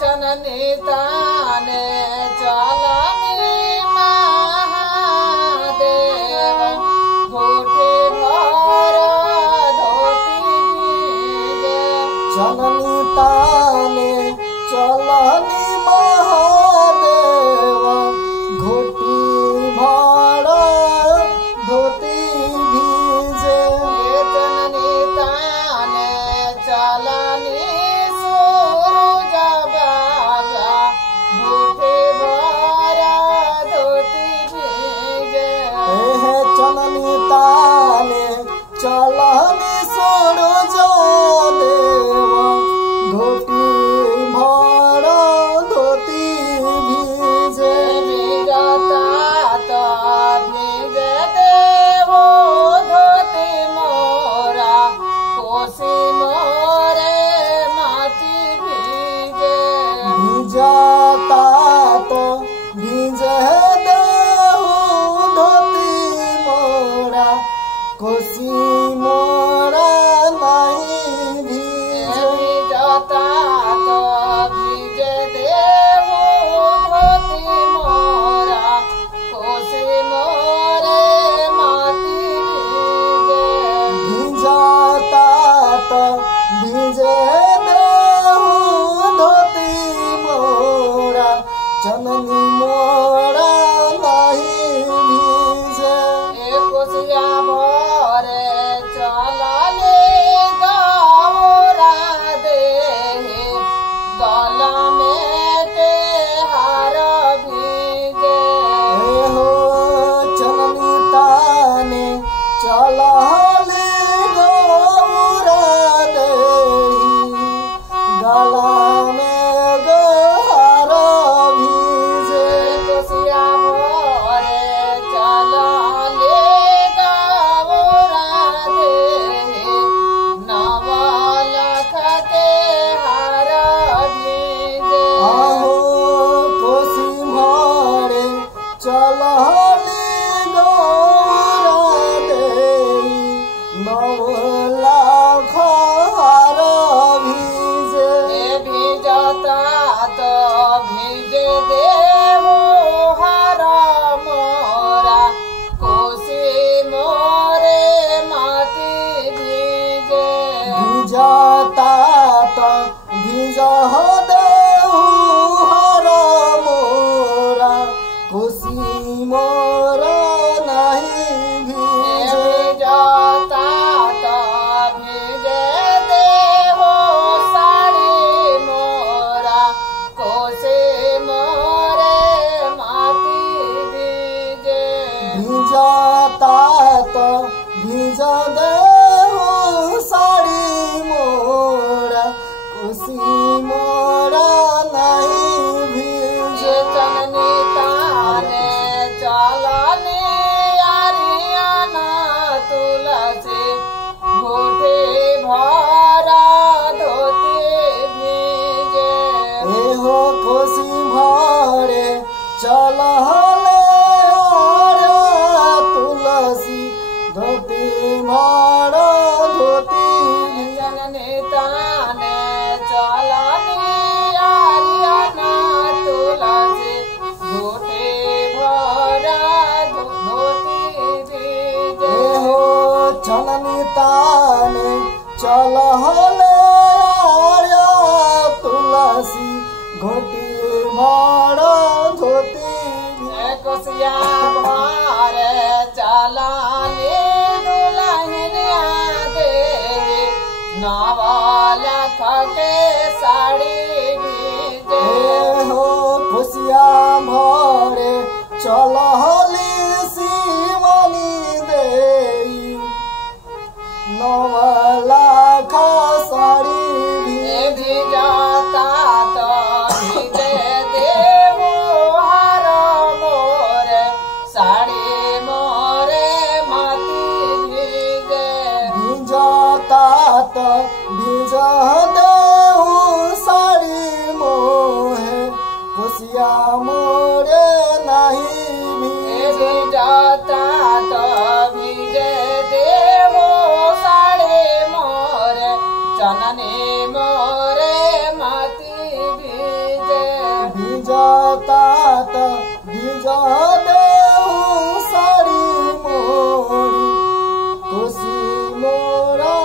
चननी ताने चलनी महादेव घोटी भर धोती भीगे चननी ताने चलनी महादेव घोटी भर धोती भीजे चननी ताने चलनी सूरज बाबा घोटी भर धोती भीगे चननी ताने चलनी सूरज देव घोटी भर धोती भीजे भीगता तो भीगे देवो धोती मोरा कोसी मोरे माटी भीगे भिजता तो भिजे देहु धोती मोरा कोसी मोरा नहीं भीजे भीगता तो भीगे देवो धोती मोरा कोसी मोरे माटी भीगे भिजता तो भिजे देहु धोती मोरा चननी मोरा नहीं भीजे कोसिया भरे चलले गौरा दे गला में के हार भीगे हो चननी ताने चलली गौरा देही गला में गहर भीजे कोसिया भरे चलले गौरा दे नवलख के हार भीगे आहो कोसी भरे चलली गौरा देही नवलख हार भीजे भीजता तो भीगे देवो हर मोरा कोसी मोरे माटी भीगे भिजता तो भिज देहु हर मोरा कोसी मोरा नहीं भीजे भीजता तो भीगे देवो साड़ी मोरा कोसी मोरे माटी भीगे भिजता तो भिज देहु साड़ी मोरा कोसी मोरा नहीं भीजे चननी ताने चलनी आरियाना तुलसी घोटे भरा धोती भीगे एहो कोसी भरे चलले तुलसी धोती भर धोती जननी ताने चलनी आरियाना तुलसी घोटे भरा धोती भीगे एहो चननी ताने चलले तुलसी घोटी भर धोती कोसिया भरे चलनी दुल्हनिया देवी नवलख के साड़ी भीगे हो खुशिया भरे चलली शिवनी देई नवलख साड़ी भीजता तो भीगे देवो हर मोरे साड़ी मोरे माटी भीगे भिजता तो भिज देहु साड़ी मोहे खुशिया मोरे नहीं भीजे भीजता तो भीगे देवो साड़ी मोरे चननी मोरे माटी भी भिजता त भिज देऊ साड़ी मोरी कोसी मोरा